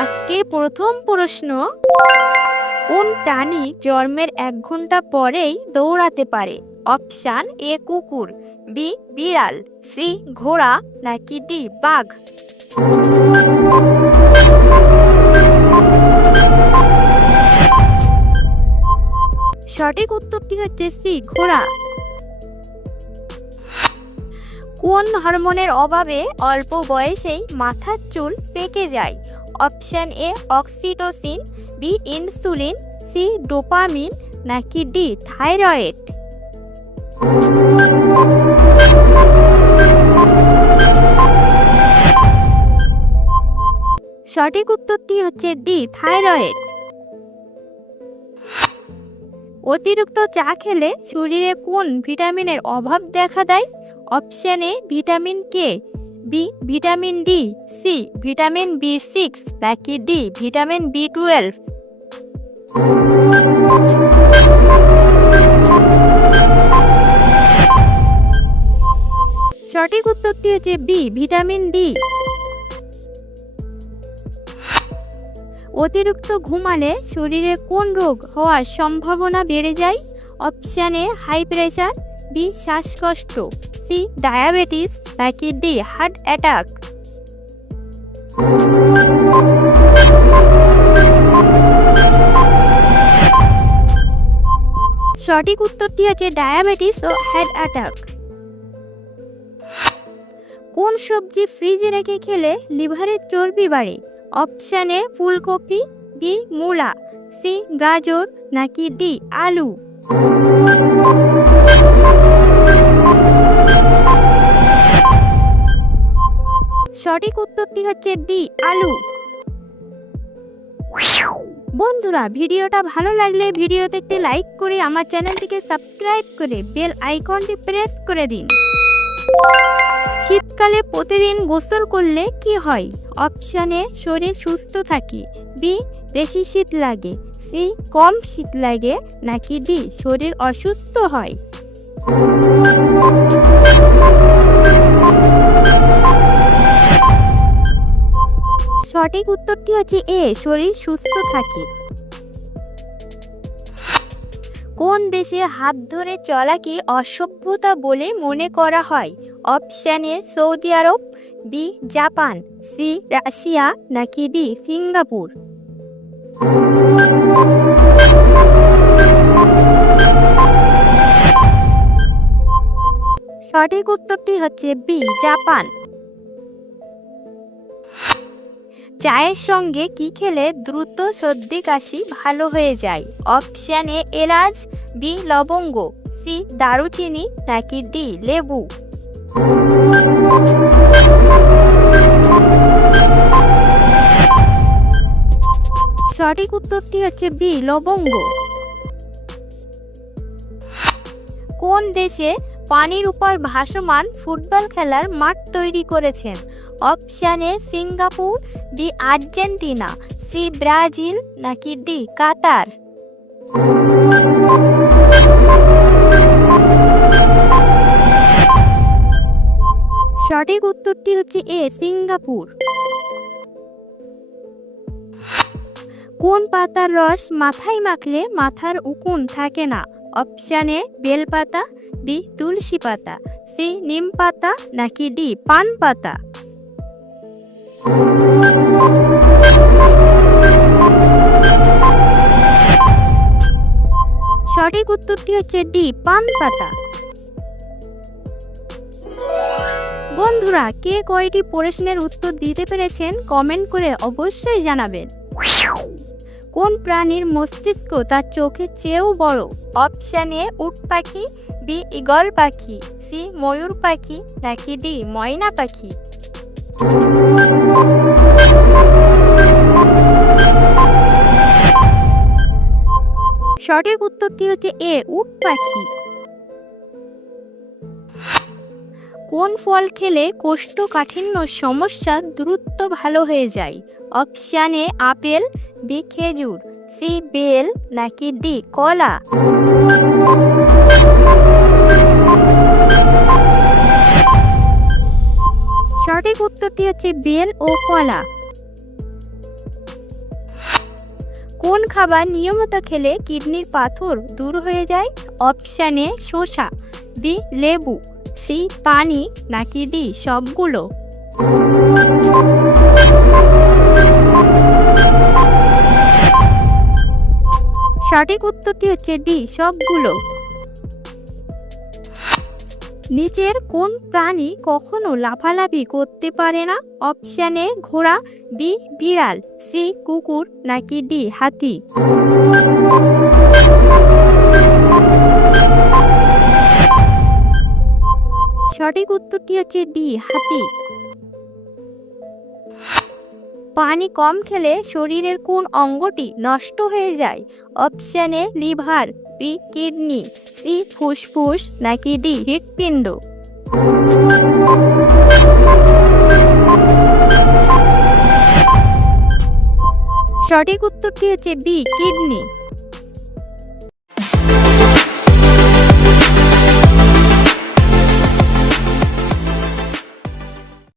আজকে প্রথম প্রশ্ন, কোন প্রাণী জন্মের 1 ঘন্টা পরেই দৌড়াতে পারে? অপশান এ কুকুর, বি বিড়াল, সি ঘোড়া, নাকি ডি বাঘ? সঠিক উত্তরটি হচ্ছে সি ঘোড়া। কোন হরমোনের অভাবে অল্প বয়সেই মাথার চুল পেকে যায়? Option A oxytocin, B insulin, C dopamine, নাকি ডি থাইরয়েড? সঠিক উত্তরটি হচ্ছে ডি থাইরয়েড। অতিরিক্ত চা খেলে শরীরে কোন ভিটামিনের অভাব দেখা দেয়? Option A vitamin K, B vitamin D, C vitamin বি6, নাকি ডি ভিটামিন বি12? সঠিক উত্তরটি হচ্ছে বি ভিটামিন ডি। অতিরিক্ত ঘুমালে শরীরে কোন রোগ হওয়ার সম্ভাবনা বেড়ে যায়? Option A high pressure, B শ্বাসকষ্ট, সি ডায়াবেটিস, নাকি ডি হার্ট অ্যাটাক? সঠিক উত্তরটি হচ্ছে ডায়াবেটিস ও হার্ট অ্যাটাক। কোন সবজি ফ্রিজে রেখে খেলে লিভারের চর্বি বাড়ে? অপশান এ ফুলকপি, বি মূলা, সি গাজর, নাকি ডি আলু? সঠিক উত্তরটি হচ্ছে ডি আলু। বন্ধুরা, ভিডিওটা ভালো লাগলে ভিডিওতে একটি লাইক করে আমার চ্যানেলটিকে সাবস্ক্রাইব করে বেল আইকনটি প্রেস করে দিন। শীতকালে প্রতিদিন গোসল করলে কি হয়? অপশান এ শরীর সুস্থ থাকে, বি বেশি শীত লাগে, সি কম শীত লাগে, নাকি ডি শরীর অসুস্থ হয়? সঠিক উত্তরটি হচ্ছে এ শরীর সুস্থ থাকে। কোন দেশে হাত ধরে চলাকে অসভ্যতা বলে মনে করা হয়? Option A Saudi Arabia, B Japan, C Russia, নাকি ডি সিঙ্গাপুর? সঠিক উত্তরটি হচ্ছে বি জাপান। চায়ের সঙ্গে কি খেলে দ্রুত সর্দি কাশি ভালো হয়ে যায়? অপশান এ এলাচ, বি লবঙ্গ, সি দারুচিনি, নাকি ডি লেবু? সঠিক উত্তরটি হচ্ছে বি লবঙ্গ। কোন দেশে পানির উপর ভাসমান ফুটবল খেলার মাঠ তৈরি করেছেন? Option A Singapore, B Argentina, C Brazil, নাকি ডি কাতার? সঠিক উত্তরটি হচ্ছে এ সিঙ্গাপুর। কোন পাতার রস মাথায় মাখলে মাথার উকুন থাকে না? অপশান এ বেলপাতা, বি তুলসী পাতা, সি নিম পাতা, নাকি ডি পান পাতা? সঠিক উত্তরটি হচ্ছে ডি পান পাতা। বন্ধুরা, কে কয়টি প্রশ্নের উত্তর দিতে পেরেছেন কমেন্ট করে অবশ্যই জানাবেন। কোন প্রাণীর মস্তিষ্ক তার চোখের চেয়েও বড়? অপশান এ উট পাখি, বি ঈগল পাখি, সি ময়ূর পাখি, নাকি ডি ময়না পাখি? সঠিক উত্তরটি হচ্ছে এ উট পাখি। কোন ফল খেলে কোষ্ঠকাঠিন্য সমস্যা দ্রুত ভালো হয়ে যায়? অপশান এ আপেল, বি খেজুর, সি বেল, নাকি ডি কলা? সঠিক উত্তরটি হচ্ছে বেল ও কলা। কোন খাবার নিয়মিত খেলে কিডনির পাথর দূর হয়ে যায়? অপশন এ শসা, বি লেবু, সি পানি, নাকি ডি সবগুলো। সঠিক উত্তরটি হচ্ছে ডি সবগুলো। নিচের কোন প্রাণী কখনো লাফালাফি করতে পারে না? অপশন এ ঘোড়া, বি বিড়াল, সি কুকুর, নাকি ডি হাতি। সঠিক উত্তরটি হচ্ছে ডি হাতি। পানি কম খেলে শরীরের কোন অঙ্গটি নষ্ট হয়ে যায়? Option A liver, B kidney, C ফুসফুস, নাকি ডি হৃৎপিণ্ড। সঠিক উত্তরটি হচ্ছে বি কিডনি।